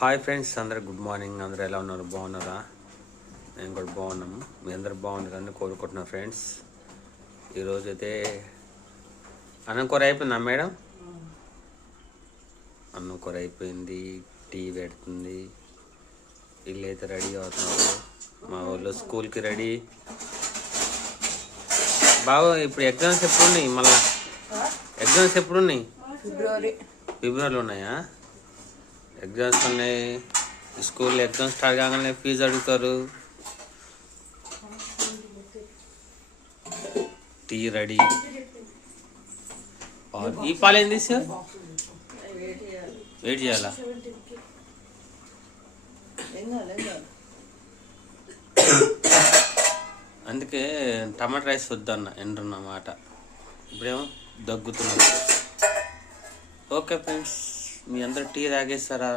Hi friends, అందరు good morning. అందరూ ఎలా ఉన్నారు? బాగున్నారా? మేము కూడా బాగున్నాము. మీ అందరు బాగుండాలని కోరుకుంటున్నాం ఫ్రెండ్స్. ఈరోజు అయితే అన్నం కూర అయిపోయిందా మేడం? అన్నం కూర అయిపోయింది, టీ పెడుతుంది, వీళ్ళు అయితే రెడీ అవుతున్నారు. మా ఊళ్ళో స్కూల్కి రెడీ. బాబు ఇప్పుడు ఎగ్జామ్స్ ఎప్పుడు ఉన్నాయి? మళ్ళా ఎగ్జామ్స్ ఎప్పుడు ఉన్నాయి? ఫిబ్రవరిలో ఉన్నాయా? ఎగ్జామ్స్ ఉన్నాయి. స్కూల్లో ఎగ్జామ్స్ స్టార్ట్ కాగానే ఫీజు అడుగుతారు. Tea ready. ఈ పాలు ఏం తీసావు? వెయిట్ చేయాలా? అందుకే టమాటా రైస్ వద్దన్న ఎండున్నమాట. ఇప్పుడేమో దగ్గుతున్నారు. ఓకే ఫ్రెండ్స్, మీ అందరు టీ తాగేస్తారా?